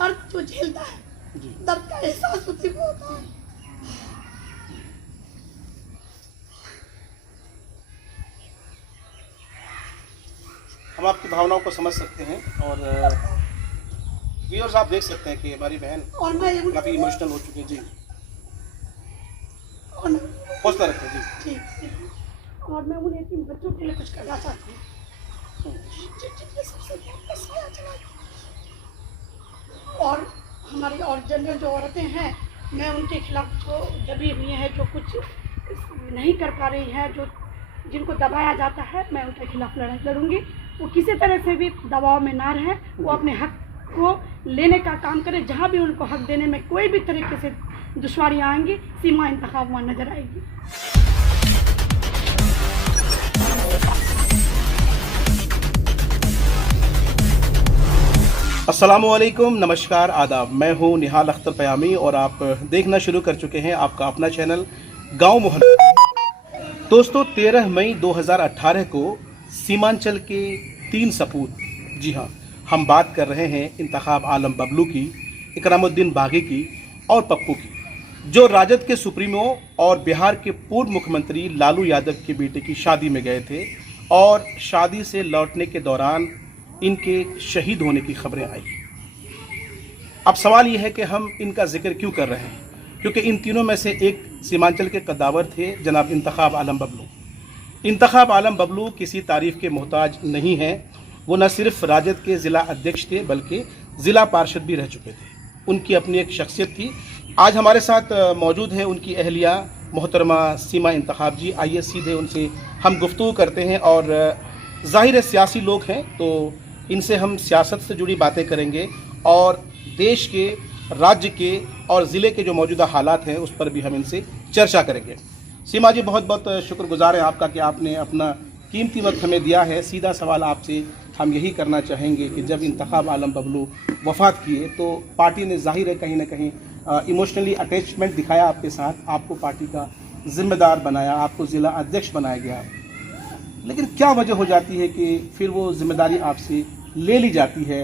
दर्द जो झेलता है, दर्द का एहसास उसी को होता है। हम आपकी भावनाओं को समझ सकते हैं और व्यूअर्स आप देख सकते हैं कि हमारी बहन और मैं काफ़ी इमोशनल हो चुकी है। जी, और हौसला रखें। जी ठीक। और मैं उन यतीम बच्चों के लिए कुछ करना चाहती हूँ। और हमारी और जनरल जो औरतें हैं, मैं उनके खिलाफ जो दबी हुई हैं, जो कुछ नहीं कर पा रही हैं, जो जिनको दबाया जाता है, मैं उनके खिलाफ लड़ाई लड़ूंगी। वो किसी तरह से भी दबाव में ना रहें, वो अपने हक को लेने का काम करें। जहाँ भी उनको हक देने में कोई भी तरीके से दुश्वारियाँ आएंगी, सीमा इंतखाब वहाँ नजर आएगी। अस्सलामुअलैकुम, नमस्कार, आदाब। मैं हूं निहाल अख्तर पयामी और आप देखना शुरू कर चुके हैं आपका अपना चैनल गांव मोहल्ला। दोस्तों, 13 मई 2018 को सीमांचल के 3 सपूत, जी हां, हम बात कर रहे हैं इंतखाब आलम बबलू की, इकरामुद्दीन बागी की और पप्पू की, जो राजद के सुप्रीमो और बिहार के पूर्व मुख्यमंत्री लालू यादव के बेटे की शादी में गए थे और शादी से लौटने के दौरान इनके शहीद होने की खबरें आई। अब सवाल यह है कि हम इनका जिक्र क्यों कर रहे हैं, क्योंकि इन तीनों में से एक सीमांचल के कद्दावर थे, जनाब इंतखाब आलम बबलू। इंतखाब आलम बबलू किसी तारीफ के मोहताज नहीं हैं। वो न सिर्फ राजद के ज़िला अध्यक्ष थे, बल्कि ज़िला पार्षद भी रह चुके थे। उनकी अपनी एक शख्सियत थी। आज हमारे साथ मौजूद है उनकी अहलिया मोहतरमा सीमा इंतखाब जी। आइए सीधे उनसे हम गुफ्तगू करते हैं और ज़ाहिर है सियासी लोग हैं, तो इनसे हम सियासत से जुड़ी बातें करेंगे और देश के, राज्य के और ज़िले के जो मौजूदा हालात हैं उस पर भी हम इनसे चर्चा करेंगे। सीमा जी, बहुत बहुत शुक्रगुजार हैं आपका कि आपने अपना कीमती वक्त हमें दिया है। सीधा सवाल आपसे हम यही करना चाहेंगे कि जब इंतखाब आलम बबलू वफ़ात किए तो पार्टी ने ज़ाहिर है कहीं ना कहीं इमोशनली अटैचमेंट दिखाया आपके साथ, आपको पार्टी का ज़िम्मेदार बनाया, आपको ज़िला अध्यक्ष बनाया गया। लेकिन क्या वजह हो जाती है कि फिर वो जिम्मेदारी आपसे ले ली जाती है?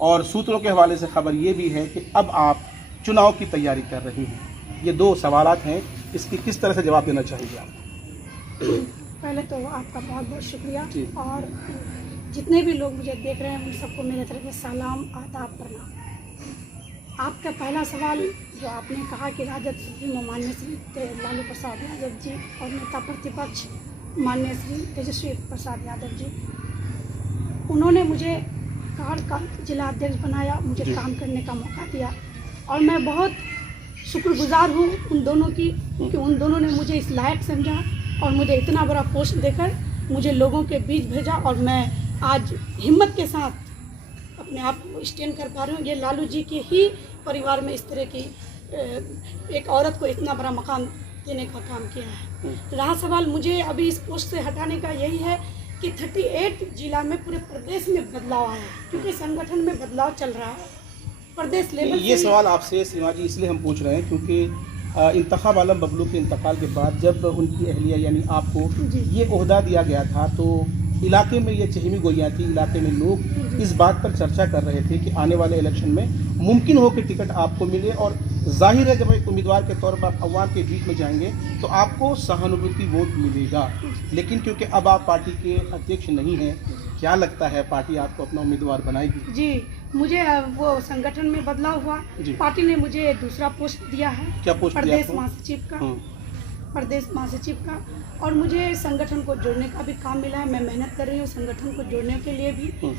और सूत्रों के हवाले से खबर ये भी है कि अब आप चुनाव की तैयारी कर रही हैं। ये 2 सवालात हैं, इसकी किस तरह से जवाब देना चाहिए आप? पहले तो आपका बहुत बहुत शुक्रिया, और जितने भी लोग मुझे देख रहे हैं उन सबको मेरे तरफ से सलाम, आदाब, प्रणाम। आपका पहला सवाल जो आपने कहा कि राजद सुप्रीमो माननीय श्री लालू प्रसाद यादव जी और नेता प्रतिपक्ष माननीय श्री तेजस्वी प्रसाद यादव जी, उन्होंने मुझे कार्ड का जिला अध्यक्ष बनाया, मुझे काम करने का मौका दिया और मैं बहुत शुक्रगुजार हूँ उन दोनों की, क्योंकि उन दोनों ने मुझे इस लायक समझा और मुझे इतना बड़ा पोस्ट देकर मुझे लोगों के बीच भेजा और मैं आज हिम्मत के साथ अपने आप को स्टैंड कर पा रही हूँ। ये लालू जी के ही परिवार में इस तरह की एक औरत को इतना बड़ा मकाम देने का काम किया है। रहा सवाल मुझे अभी इस पोस्ट से हटाने का, यही है कि 38 जिला में पूरे प्रदेश में बदलाव आया, क्योंकि संगठन में बदलाव चल रहा है प्रदेश लेवल। ये सवाल आपसे सीमा जी इसलिए हम पूछ रहे हैं क्योंकि इंतखाब आलम बबलू के इंतकाल के बाद जब उनकी अहलिया यानी आपको ये ओहदा दिया गया था तो इलाके में ये चहमी गोइयाँ थी, इलाके में लोग इस बात पर चर्चा कर रहे थे कि आने वाले इलेक्शन में मुमकिन हो कि टिकट आपको मिले और जाहिर है जब एक उम्मीदवार के तौर पर आप अवाम के बीच में जाएंगे तो आपको सहानुभूति वोट मिलेगा। लेकिन क्योंकि अब आप पार्टी के अध्यक्ष नहीं हैं, क्या लगता है पार्टी आपको अपना उम्मीदवार बनाएगी? जी, मुझे वो संगठन में बदलाव हुआ, पार्टी ने मुझे दूसरा पोस्ट दिया है। क्या पोस्ट दिया? प्रदेश महासचिव का, प्रदेश महासचिव का, और मुझे संगठन को जोड़ने का भी काम मिला है। मैं मेहनत कर रही हूँ संगठन को जोड़ने के लिए भी,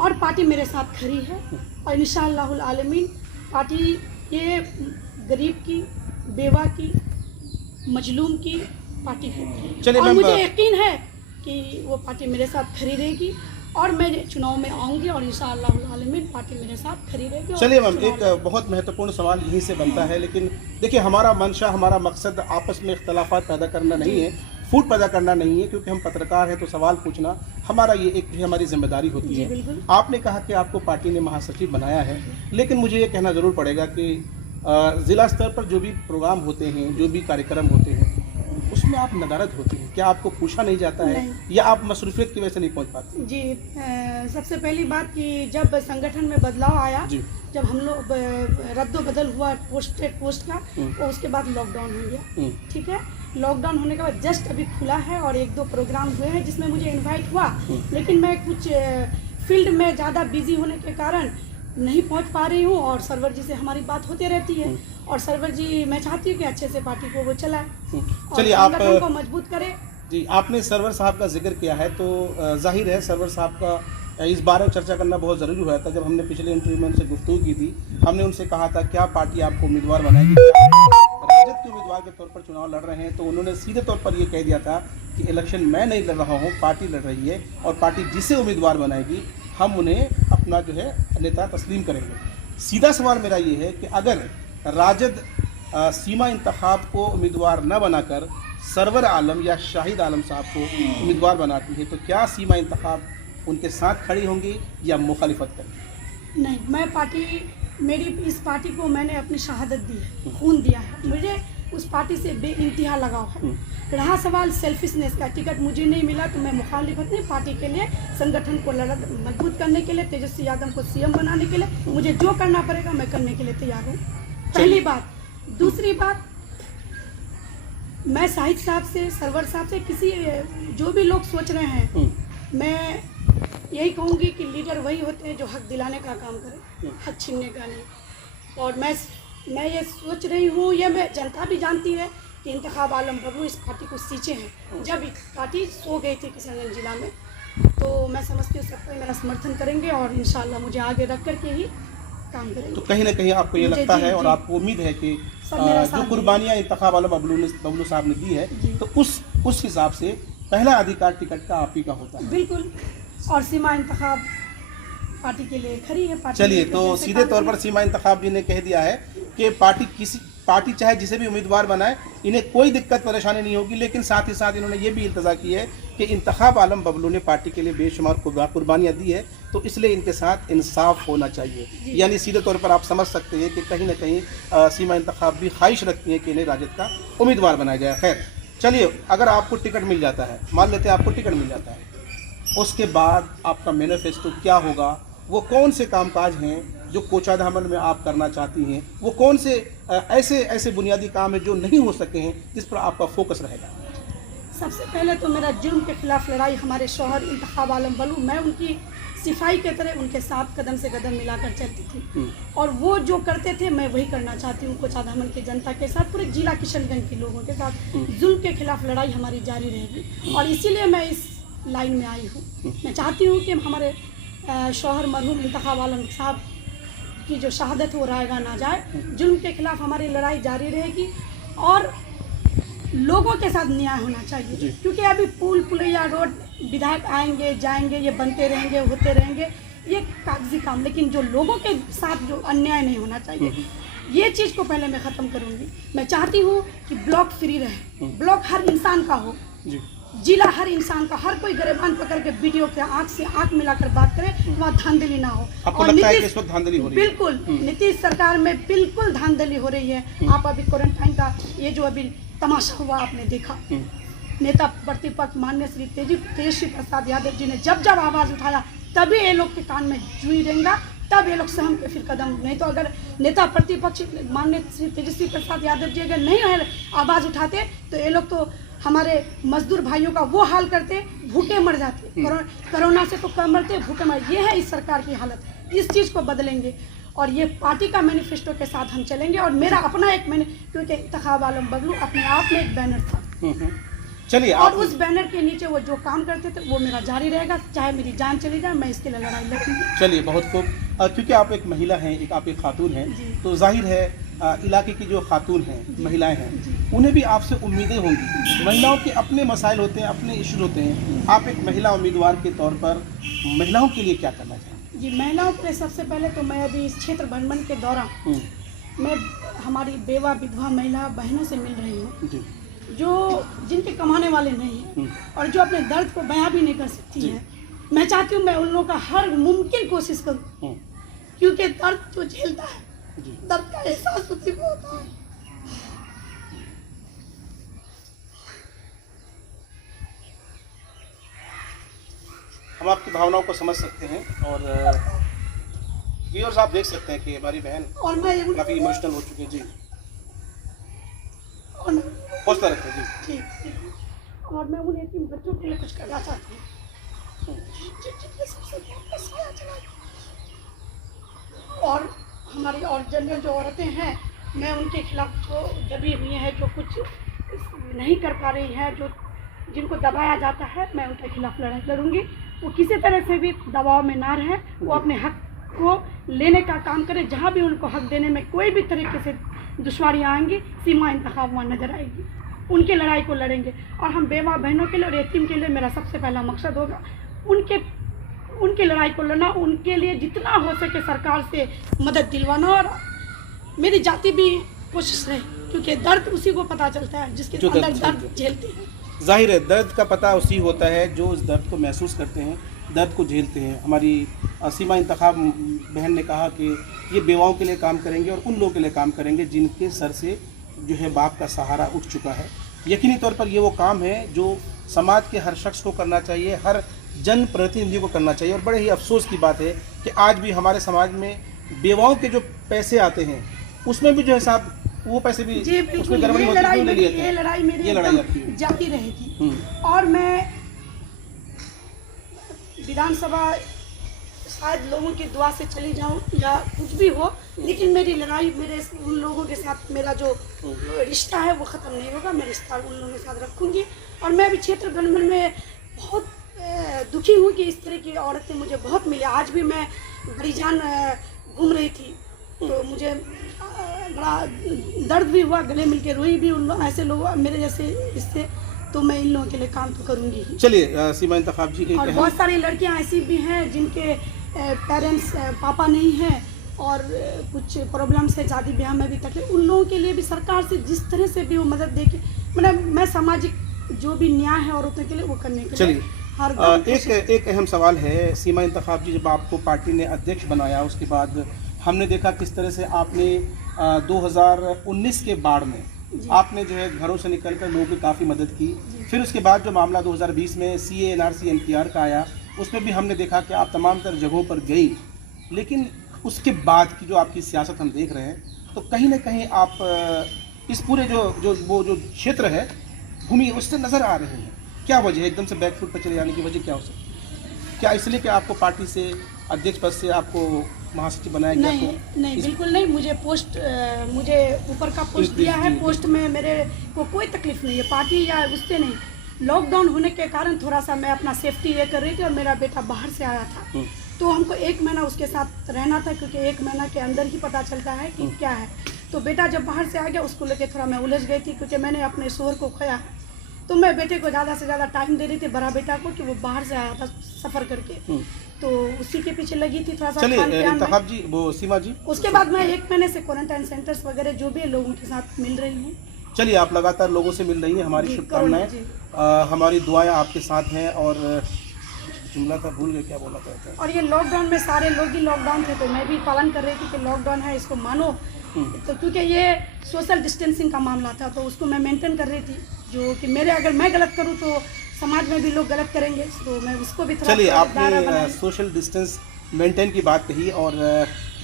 और पार्टी मेरे साथ खड़ी है और इंशाअल्लाहुल आलमीन पार्टी ये गरीब की, बेवा की, मजलूम की पार्टी है और मुझे यकीन है कि वो पार्टी मेरे साथ खड़ी रहेगी और मैं चुनाव में आऊँगी और इंशाअल्लाह आलमीन पार्टी मेरे साथ खड़ी रहेगी। चलिए मैम, एक बहुत महत्वपूर्ण सवाल यहीं से बनता है, लेकिन देखिए हमारा मंशा, हमारा मकसद आपस में इख्तलाफात पैदा करना नहीं है, फूट पैदा करना नहीं है, क्योंकि हम पत्रकार हैं तो सवाल पूछना हमारा ये एक हमारी जिम्मेदारी होती है। आपने कहा कि आपको पार्टी ने महासचिव बनाया है, लेकिन मुझे ये कहना ज़रूर पड़ेगा कि ज़िला स्तर पर जो भी प्रोग्राम होते हैं, जो भी कार्यक्रम होते हैं, उसमें में आप नदारद होती हैं, क्या आपको पूछा नहीं जाता है या आप मसरूफियत की वजह से नहीं पहुंच पाते? जी, सबसे पहली बात कि जब संगठन में बदलाव आया, जब हम लोग रद्द बदल हुआ पोस्ट का, और उसके बाद लॉकडाउन हो गया। ठीक है, लॉकडाउन होने के बाद जस्ट अभी खुला है और 1-2 प्रोग्राम हुए हैं जिसमें मुझे इनवाइट हुआ, लेकिन मैं कुछ फील्ड में ज़्यादा बिजी होने के कारण नहीं पहुंच पा रही हूं, और सरवर जी से हमारी बात होती रहती है, और सरवर जी मैं चाहती हूँ कि अच्छे से पार्टी को वो चलाए, चलिए और आप संगठन को मजबूत करे। जी, आपने सरवर साहब का जिक्र किया है तो जाहिर है सरवर साहब का इस बारे में चर्चा करना बहुत ज़रूरी हुआ था। जब हमने पिछले इंटरव्यू में उनसे गुफ्तगू की थी, हमने उनसे कहा था क्या पार्टी आपको उम्मीदवार बनाएगी, राजद के उम्मीदवार के तौर पर चुनाव लड़ रहे हैं, तो उन्होंने सीधे तौर पर ये कह दिया था कि इलेक्शन मैं नहीं लड़ रहा हूँ, पार्टी लड़ रही है, और पार्टी जिसे उम्मीदवार बनाएगी हम उन्हें अपना जो है नेता तस्लीम करेंगे। सीधा सवाल मेरा ये है कि अगर राजद सीमा इंतखाब को उम्मीदवार न बनाकर सरवर आलम या शाहिद आलम साहब को उम्मीदवार बनाती है, तो क्या सीमा इंतखाब उनके साथ खड़ी होंगी या मुखालिफत करेंगी? नहीं, मेरी इस पार्टी को मैंने अपनी शहादत दी है, खून दिया है, मुझे उस पार्टी से बेइंतहा लगाव है। रहा सवाल सेल्फिशनेस का, टिकट मुझे नहीं मिला तो मैं मुखालिफत नहीं, पार्टी के लिए, संगठन को मजबूत करने के लिए, तेजस्वी यादव को सीएम बनाने के लिए मुझे जो करना पड़ेगा मैं करने के लिए तैयार हूँ, पहली बात। दूसरी बात, मैं शाहिद साहब से, सरवर साहब से, किसी जो भी लोग सोच रहे हैं, मैं यही कहूँगी कि लीडर वही होते हैं जो हक दिलाने का काम करें, हक छीनने का नहीं। और मैं ये सोच रही हूँ, ये मैं जनता भी जानती है कि इंतखाब आलम बबलू इस पार्टी को सींचे हैं। जब पार्टी सो गई थी किशनगंज जिला में, तो मैं समझती हूँ सबको मेरा समर्थन करेंगे और इंशाल्लाह मुझे आगे रख करके ही काम करेंगे। तो कहीं ना कहीं आपको ये लगता है और आपको उम्मीद है कि जो कुर्बानियाँ इंतखाब आलम बबलू साहब ने दी है, तो उस हिसाब से पहला अधिकार टिकट का आप ही का होता है? बिल्कुल, और सीमा इंतखाब पार्टी के लिए खड़ी है। चलिए, तो सीधे तौर पर सीमा इंतखाब जी ने कह दिया है कि पार्टी चाहे जिसे भी उम्मीदवार बनाए, इन्हें कोई दिक्कत परेशानी नहीं होगी, लेकिन साथ ही साथ इन्होंने ये भी इल्तजा की है कि इंतखाब आलम बबलू ने पार्टी के लिए बेशुमार कुर्बानियाँ दी है, तो इसलिए इनके साथ इंसाफ होना चाहिए। यानी सीधे तौर पर आप समझ सकते हैं कि कहीं ना कहीं सीमा इंतखाब भी ख्वाहिश रखती है कि इन्हें राजद का उम्मीदवार बनाया जाए। खैर चलिए, अगर आपको टिकट मिल जाता है, मान लेते हैं आपको टिकट मिल जाता है, उसके बाद आपका मैनिफेस्टो क्या होगा, वो कौन से कामकाज हैं जो कोचाधामन में आप करना चाहती हैं, वो कौन से ऐसे बुनियादी काम हैं जो नहीं हो सके हैं जिस पर आपका फोकस रहेगा? सबसे पहले तो मेरा जुर्म के खिलाफ लड़ाई, हमारे शौहर इंतखाब आलम बबलू, मैं उनकी सिपाही के तरह उनके साथ कदम से कदम मिलाकर चलती थी, और वो जो करते थे मैं वही करना चाहती हूँ। कोचाधामन की जनता के साथ, पूरे जिला किशनगंज के लोगों के साथ जुल्म के खिलाफ लड़ाई हमारी जारी रहेगी, और इसीलिए मैं इस लाइन में आई हूँ। मैं चाहती हूँ कि हमारे शौहर मरहूम इंतखाब आलम साहब की जो शहादत वो रायगा ना जाए, जुल्म के खिलाफ हमारी लड़ाई जारी रहेगी, और लोगों के साथ न्याय होना चाहिए, क्योंकि अभी पुलिया रोड विधायक आएंगे जाएंगे, ये बनते रहेंगे, होते रहेंगे, ये कागजी काम, लेकिन जो लोगों के साथ जो अन्याय नहीं होना चाहिए, ये चीज़ को पहले मैं ख़त्म करूँगी। मैं चाहती हूँ कि ब्लॉक फ्री रहे, ब्लॉक हर इंसान का हो, जिला हर इंसान का, हर कोई गरीबान पकड़ के वीडियो के आंख से आंख मिलाकर बात करे, वहाँ धांधली ना हो। आपको लगता है कि इस वक्त धांधली हो रही है? बिल्कुल, नीतीश सरकार में बिल्कुल धांधली हो रही है। आप अभी क्वारंटाइन का ये जो अभी तमाशा हुआ आपने देखा, नेता प्रतिपक्ष माननीय श्री तेजस्वी प्रसाद यादव जी ने जब आवाज़ उठाया, तभी ये लोग के कान में जुई रहेगा, तब ये लोग सहम के फिर कदम। नहीं तो अगर नेता प्रतिपक्ष माननीय श्री तेजस्वी प्रसाद यादव जी अगर नहीं आवाज़ उठाते, तो ये लोग तो हमारे मजदूर भाइयों का वो हाल करते, भूखे मर जाते। कोरोना से तो कम मरते, भूखे मर। ये है इस सरकार की हालत। इस चीज़ को बदलेंगे, और ये पार्टी का मैनिफेस्टो के साथ हम चलेंगे, और मेरा अपना एक क्योंकि इंतखाब आलम बबलू अपने आप में एक बैनर था, चलिए, और उस बैनर के नीचे वो जो काम करते थे वो मेरा जारी रहेगा, चाहे मेरी जान चली जाए, मैं इसके लिए लड़ाई लड़ूंगी। चलिए, बहुत खूब। क्योंकि आप एक महिला हैं, आप एक खातून हैं, तो जाहिर है इलाके की जो खातून हैं, महिलाएं हैं, उन्हें भी आपसे उम्मीदें होंगी। महिलाओं के अपने मसाइल होते हैं, अपने इश्यूज होते हैं। आप एक महिला उम्मीदवार के तौर पर महिलाओं के लिए क्या करना चाहेंगे? जी, महिलाओं के लिए सबसे पहले तो मैं अभी इस क्षेत्र भ्रमण के दौरान मैं हमारी बेवा विधवा महिला बहनों से मिल रही हूँ, जो जिनके कमाने वाले नहीं हैं, और जो अपने दर्द को बयां भी नहीं कर सकती हैं। मैं चाहती हूँ मैं उन लोगों का हर मुमकिन कोशिश करूँ, क्योंकि दर्द जो झेलता है, दर्द का एहसास उसी को होता है। हम आपकी भावनाओं को समझ सकते हैं और व्यूअर्स आप देख सकते हैं कि हमारी बहन और मैं काफ़ी इमोशनल हो चुकी है जी। और हौसला रखें जी। ठीक। और मैं उन यतीम बच्चों के लिए कुछ करना चाहती हूँ जिनके सबसे बहुत साया चला गया। और हमारी और जनरल जो औरतें हैं, मैं उनके खिलाफ जो दबी हुई हैं, जो कुछ नहीं कर पा रही हैं, जो जिनको दबाया जाता है, मैं उनके खिलाफ लड़ाई लड़ूंगी। वो किसी तरह से भी दबाव में ना रहें, वो अपने हक को लेने का काम करें। जहाँ भी उनको हक देने में कोई भी तरीके से दुश्वारियाँ आएंगी, सीमा इंतखाब वहाँ नजर आएगी, उनकी लड़ाई को लड़ेंगे। और हम बेवा बहनों के लिए और यतीम के लिए मेरा सबसे पहला मकसद होगा उनकी लड़ाई को लड़ना, उनके लिए जितना हो सके सरकार से मदद दिलवाना। और मेरी जाति भी कोशिश रहे, क्योंकि दर्द उसी को पता चलता है जिसके अंदर दर्द झेलते हैं। जाहिर है दर्द का पता उसी होता है जो उस दर्द को महसूस करते हैं, दर्द को झेलते हैं। हमारी सीमा इंतखाब बहन ने कहा कि ये बेवाओं के लिए काम करेंगे और उन लोगों के लिए काम करेंगे जिनके सर से जो है बाप का सहारा उठ चुका है। यकीनी तौर पर ये वो काम है जो समाज के हर शख्स को करना चाहिए, हर जन प्रतिनिधि को करना चाहिए। और बड़े ही अफसोस की बात है कि आज भी हमारे समाज में बेवाओं के जो पैसे आते हैं उसमें भी जो है साहब वो पैसे भी उसमें गड़बड़ी होती है। ये लड़ाई मेरी जाती रहेगी। और मैं विधानसभा शायद लोगों की दुआ से चली जाऊं या कुछ भी हो, लेकिन मेरी लड़ाई मेरे उन लोगों के साथ, मेरा जो रिश्ता है वो ख़त्म नहीं होगा। मैं रिश्ता उन लोगों के साथ रखूंगी। और मैं अभी क्षेत्र गणमन में बहुत दुखी हूँ कि इस तरह की औरतें मुझे बहुत मिली। आज भी मैं बड़ी जान घूम रही थी तो मुझे बड़ा दर्द भी हुआ, गले मिल के रोई भी। उन लोग ऐसे लोग मेरे जैसे इससे, तो मैं इन लोगों के लिए काम तो करूँगी ही। चलिए सीमा इंतखाब जी, और बहुत सारी लड़कियां ऐसी भी हैं जिनके पेरेंट्स पापा नहीं हैं और कुछ प्रॉब्लम से शादी ब्याह में भी तकलीफ, उन लोगों के लिए भी सरकार से जिस तरह से भी वो मदद दे के, मतलब मैं सामाजिक जो भी न्याय है औरतों के लिए वो करने के लिए चलिए एक अहम सवाल है सीमा इंतखाब जी, जब आपको पार्टी ने अध्यक्ष बनाया उसके बाद हमने देखा किस तरह से आपने 2019 के बाढ़ में आपने जो है घरों से निकलकर लोगों की काफ़ी मदद की। फिर उसके बाद जो मामला 2020 में CA NRC NPR का आया उसमें भी हमने देखा कि आप तमाम तर जगहों पर गई। लेकिन उसके बाद की जो आपकी सियासत हम देख रहे हैं तो कहीं ना कहीं आप इस पूरे जो क्षेत्र है भूमि उससे नज़र आ रहे हैं। क्या वजह है एकदम से बैकफुट पर चले जाने की वजह क्या हो सकती है? क्या इसलिए कि आपको पार्टी से अध्यक्ष पद से आपको महासचिव बनाया गया? नहीं बिल्कुल नहीं। मुझे ऊपर का पोस्ट दिया है। पोस्ट में मेरे को कोई तकलीफ नहीं है, पार्टी या उससे नहीं। लॉकडाउन होने के कारण थोड़ा सा मैं अपना सेफ्टी ये कर रही थी और मेरा बेटा बाहर से आया था तो हमको 1 महीना उसके साथ रहना था, क्योंकि 1 महीना के अंदर ही पता चलता है कि क्या है। तो बेटा जब बाहर से आ गया उसको लेके थोड़ा मैं उलझ गई थी, क्योंकि मैंने अपने शोहर को खोया तो मैं बेटे को ज़्यादा से ज़्यादा टाइम दे रही थी, बड़ा बेटा को, कि वो बाहर से आया था सफ़र करके, तो उसी के पीछे लगी थी थोड़ा सा। इंतखाब जी, वो सीमा जी, उसके बाद मैं 1 महीने से क्वारंटाइन सेंटर्स वगैरह जो भी लोगों के साथ मिल रही हूँ। चलिए आप लगातार लोगों से मिल रही हैं, हमारी शुभकामनाएं, हमारी दुआएं आपके साथ हैं। और जुमला था भूल गए क्या बोला था। और ये लॉकडाउन में सारे लोग ही लॉकडाउन थे तो मैं भी पालन कर रही थी कि लॉकडाउन है इसको मानो, तो क्योंकि ये सोशल डिस्टेंसिंग का मामला था तो उसको मैं मेंटेन कर रही थी, जो कि मेरे अगर मैं गलत करूँ तो समाज में भी लोग गलत करेंगे, तो मैं उसको भी थोड़ा। चलिए आपने सोशल डिस्टेंस मेंटेन की बात कही और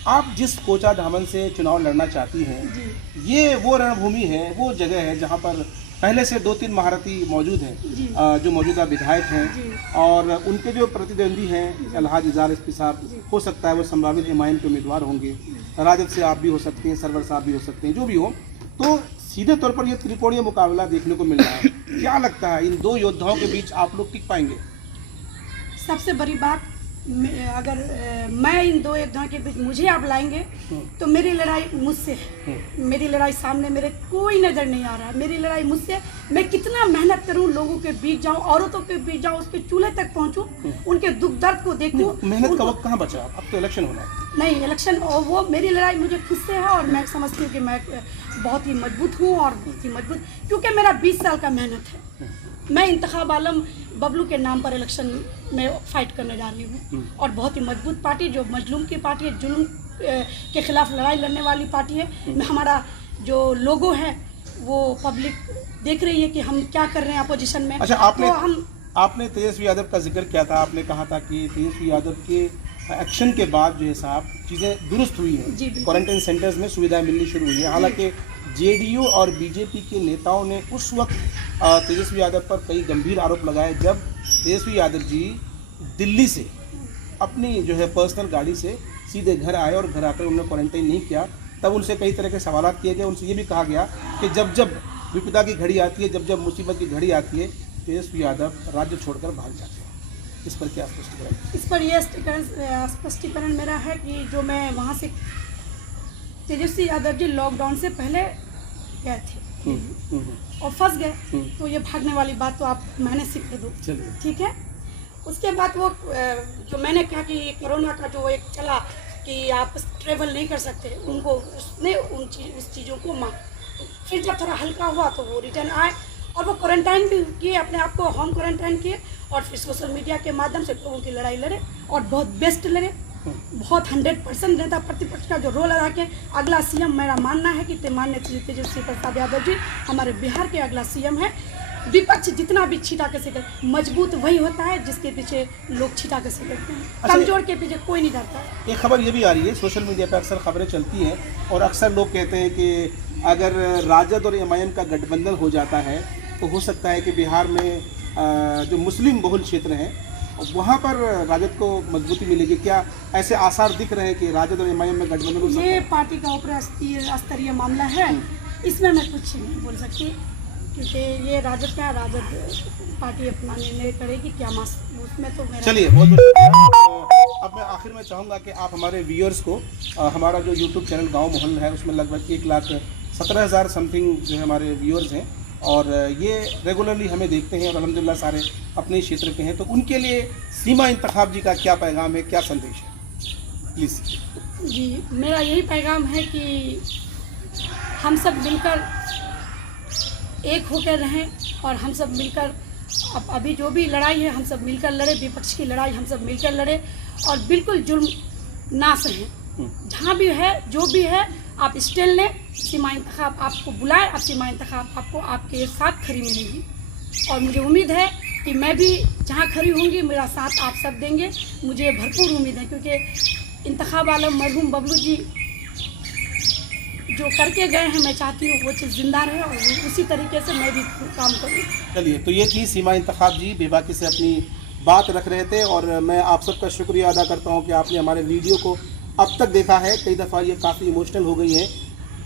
आप जिस कोचा धामन से चुनाव लड़ना चाहती हैं ये वो रणभूमि है, वो जगह है जहाँ पर पहले से 2-3 महारथी मौजूद हैं जो मौजूदा विधायक हैं और उनके जो प्रतिद्वंदी हैं अलहाज इजार एसपी साहब, हो सकता है वो संभावित हिमायन के उम्मीदवार होंगे। राजद से आप भी हो सकते हैं, सरवर साहब भी हो सकते हैं, जो भी हो। तो सीधे तौर पर ये त्रिकोणीय मुकाबला देखने को मिल रहा है। क्या लगता है इन 2 योद्धाओं के बीच आप लोग टिक पाएंगे? सबसे बड़ी बात, अगर मैं इन 2 योद्धाओं के बीच मुझे आप लाएंगे तो मेरी लड़ाई मुझसे है। मेरी लड़ाई सामने मेरे कोई नज़र नहीं आ रहा है। मेरी लड़ाई मुझसे, मैं कितना मेहनत करूं, लोगों के बीच जाऊं, औरतों के बीच जाऊं, उसके चूल्हे तक पहुंचूं, उनके दुख दर्द को देखूं। मेहनत का वक्त कहाँ बचा? अब तो इलेक्शन होना है। नहीं, इलेक्शन वो मेरी लड़ाई मुझे खुद से है और मैं समझती हूँ कि मैं बहुत ही मजबूत हूँ और बहुत ही मजबूत, क्योंकि मेरा 20 साल का मेहनत है। मैं इंतखाब आलम बबलू के नाम पर इलेक्शन में फाइट करने जा रही हूँ और बहुत ही मजबूत पार्टी, जो मजलूम की पार्टी है, जुल्म के खिलाफ लड़ाई लड़ने वाली पार्टी है। हमारा जो लोगो है वो पब्लिक देख रही है कि हम क्या कर रहे हैं अपोजिशन में। अच्छा, आपने तेजस्वी यादव का जिक्र किया था, आपने कहा था कि तेजस्वी यादव के एक्शन के बाद जो है साहब चीज़ें दुरुस्त हुई जी, हैं, बिल्कुल। क्वारंटाइन सेंटर्स में सुविधाएं मिलनी शुरू हुई है। हालांकि जेडीयू और बीजेपी के नेताओं ने उस वक्त तेजस्वी यादव पर कई गंभीर आरोप लगाए जब तेजस्वी यादव जी दिल्ली से अपनी जो है पर्सनल गाड़ी से सीधे घर आए और घर आकर उन्होंने क्वारंटाइन नहीं किया। तब उनसे कई तरह के सवाल किए गए, उनसे ये भी कहा गया कि जब जब विपदा की घड़ी आती है, जब जब मुसीबत की घड़ी आती है, तेजस्वी यादव राज्य छोड़कर भाग जाते हैं। इस पर क्या स्पष्टीकरण? इस पर यह स्पष्टीकरण मेरा है कि जो मैं वहाँ से तेजस्वी यादव जी लॉकडाउन से पहले गए थे और फंस गए, तो ये भागने वाली बात तो आप मैंने सीख दो, चलिए ठीक है। उसके बाद वो जो मैंने कहा कि कोरोना का जो एक चला कि आप ट्रेवल नहीं कर सकते, उनको उसने उस चीज़ों को मान, फिर जब थोड़ा हल्का हुआ तो वो रिटर्न आए और वो क्वारंटाइन भी किए, अपने आप को होम क्वारंटाइन किए और फिर सोशल मीडिया के माध्यम से लोगों की लड़ाई लड़े और बहुत बेस्ट लड़े, बहुत 100% नेता प्रतिपक्ष का जो रोल अदा किया। अगला सीएम मेरा मानना है कि माननीय तेजस्वी प्रसाद यादव जी हमारे बिहार के अगला सीएम है। विपक्ष जितना भी छीटा कैसे कर, मजबूत वही होता है जिसके पीछे लोग छीटा कैसे करते हैं। कमजोर के पीछे कोई नहीं डरता है। एक खबर ये भी आ रही है, सोशल मीडिया पर अक्सर खबरें चलती हैं और अक्सर लोग कहते हैं कि अगर राजद और एमआईएम का गठबंधन हो जाता है तो हो सकता है कि बिहार में जो मुस्लिम बहुल क्षेत्र हैं वहाँ पर राजद को मजबूती मिलेगी। क्या ऐसे आसार दिख रहे हैं कि राजद और एमआईएम में गठबंधन हो सकता है? ये पार्टी का ऊपर स्तरीय मामला है, इसमें मैं कुछ नहीं बोल सकती क्योंकि ये राजद का, राजद पार्टी अपना निर्णय करेगी क्या उसमें तो मेरा। चलिए बहुत बहुत शुक्रिया। अब मैं आखिर में चाहूँगा कि आप हमारे व्यूअर्स को हमारा जो यूट्यूब चैनल गांव मोहन है उसमें लगभग 1,17,000 समथिंग जो है हमारे व्यूअर्स हैं और ये रेगुलरली हमें देखते हैं और अल्हम्दुलिल्लाह सारे अपने क्षेत्र के हैं, तो उनके लिए सीमा इंतखाब जी का क्या पैगाम है, क्या संदेश है, प्लीज़? जी मेरा यही पैगाम है कि हम सब मिलकर एक होकर रहें और हम सब मिलकर अभी जो भी लड़ाई है हम सब मिलकर लड़े, विपक्ष की लड़ाई हम सब मिलकर लड़े और बिल्कुल जुर्म ना सहें। जहाँ भी है जो भी है आप स्टैंड लें, सीमा इंतखाब आपको बुलाए, आप सीमा इंतखाब आपको आपके साथ खड़ी मिलेगी और मुझे उम्मीद है कि मैं भी जहाँ खड़ी होंगी मेरा साथ आप सब देंगे, मुझे भरपूर उम्मीद है क्योंकि इंतखाब आलम मरहूम बबलू जी जो करके गए हैं मैं चाहती हूँ वो चीज़ जिंदा रहे और उसी तरीके से मैं भी काम करूँ। चलिए, तो ये थी सीमा इंतखाब जी बेबाकी से अपनी बात रख रहे थे और मैं आप सबका शुक्रिया अदा करता हूँ कि आपने हमारे वीडियो को अब तक देखा है। कई दफ़ा ये काफ़ी इमोशनल हो गई हैं।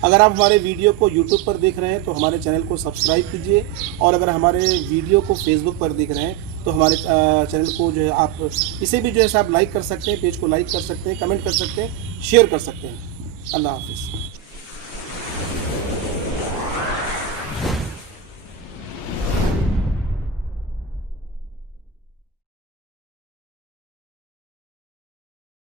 अगर आप हमारे वीडियो को यूट्यूब पर देख रहे हैं तो हमारे चैनल को सब्सक्राइब कीजिए और अगर हमारे वीडियो को फेसबुक पर देख रहे हैं तो हमारे चैनल को जो है आप इसे भी जो है आप लाइक कर सकते हैं, पेज को लाइक कर सकते हैं, कमेंट कर सकते हैं, शेयर कर सकते हैं। अल्लाह हाफिज़।